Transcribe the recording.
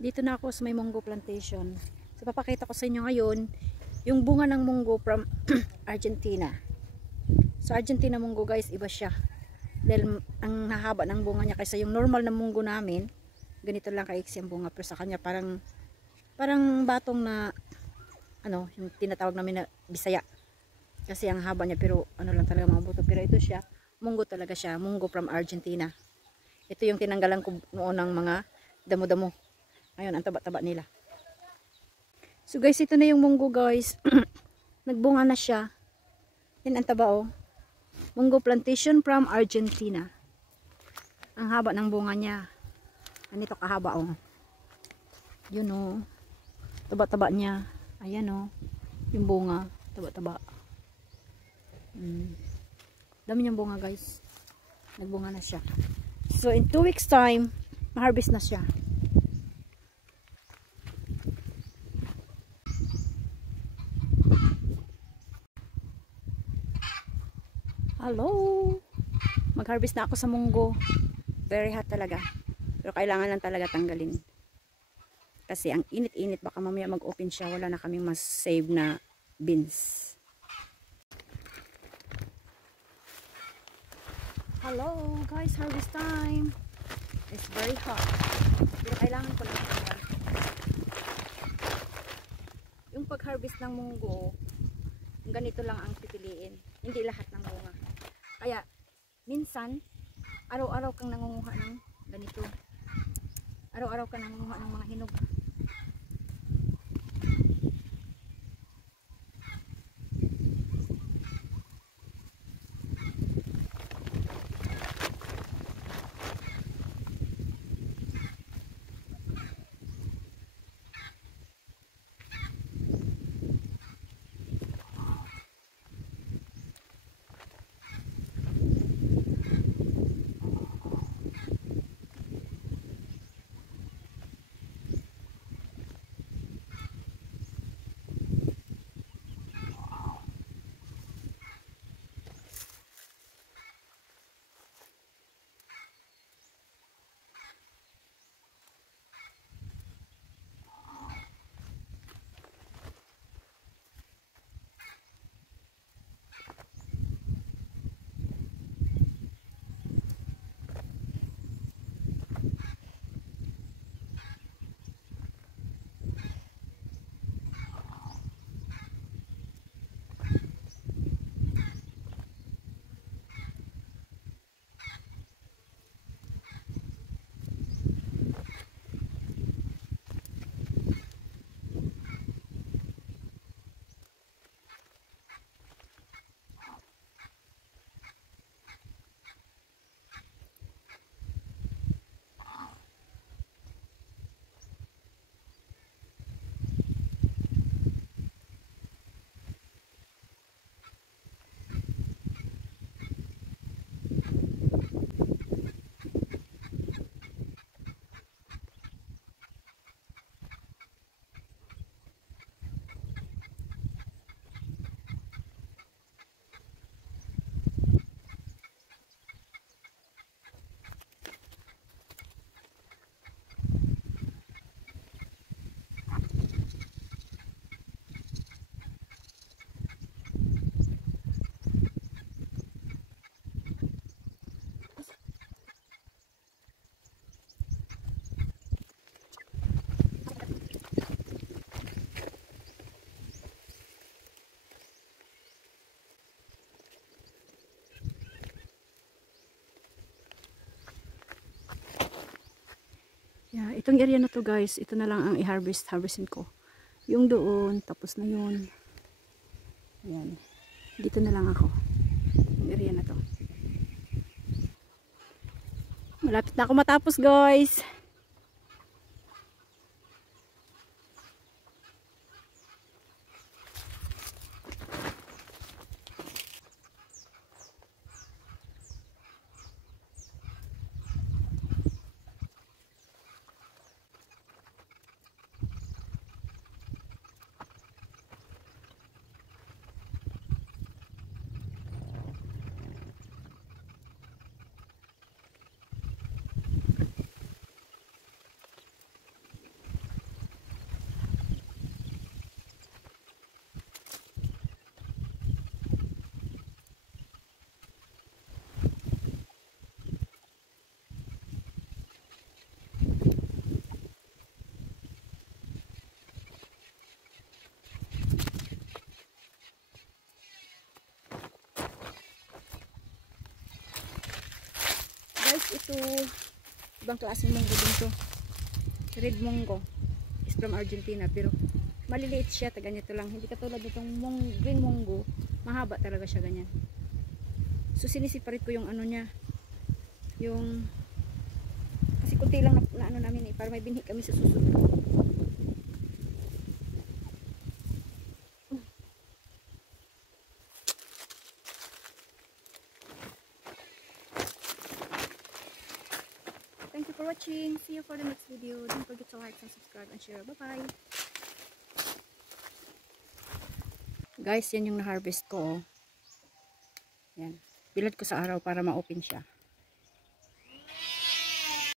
Dito na ako sa may munggo plantation. So papakita ko sa inyo ngayon yung bunga ng munggo from Argentina. So Argentina munggo guys, iba siya. Dahil ang hahaba ng bunga niya kaysa yung normal na munggo namin. Ganito lang kaiksi ang bunga, pero sa kanya parang batong na ano, yung tinatawag namin na Bisaya. Kasi ang haba niya, pero ano lang talaga mga buto. Pero ito siya, munggo talaga siya, munggo from Argentina. Ito yung tinanggalan ko noon ng mga damo-damo. Ayun, ang taba-taba nila. So guys, ito na yung munggo guys. Nagbunga na siya. Yan ang taba oh. Munggo plantation from Argentina. Ang haba ng bunga niya. Ganito kahaba oh. Yun oh. Taba-taba niya. Ayan oh. Yung bunga. Taba-taba. Dami niyang bunga guys. Nagbunga na siya. So in 2 weeks time, ma-harvest na siya. Hello! Mag-harvest na ako sa munggo. Very hot talaga. Pero kailangan lang talaga tanggalin. Kasi ang init-init, baka mamaya mag-open siya. Wala na kaming mas save na beans. Hello guys, harvest time. It's very hot. Pero kailangan ko lang tanggal. Yung pag-harvest ng munggo, ganito lang ang pipiliin. Hindi lahat ng bunga. Kaya, minsan, araw-araw kang nangunguha ng ganito. Araw-araw kang nangunguha ng mga hinog. Yeah, itong area na to guys, ito na lang ang harvestin ko. Yung doon, tapos na yun. Ayan. Dito na lang ako. Yung area na to. Malapit na ako matapos guys. to. Ibang klaseng munggo din to. Red munggo is from Argentina, pero maliliit siya, ta ganito lang. Hindi katulad nitong green munggo, mahaba talaga siya ganyan. So sinisiparit ko yung ano niya, yung kasi kunti lang na ano namin para may binhi kami sa susunod. Thank you for watching. See you for the next video. Don't forget to like and subscribe and share. Bye bye. Guys, yan yung na-harvest ko. Oh. Yan. Bilad ko sa araw para ma-open siya.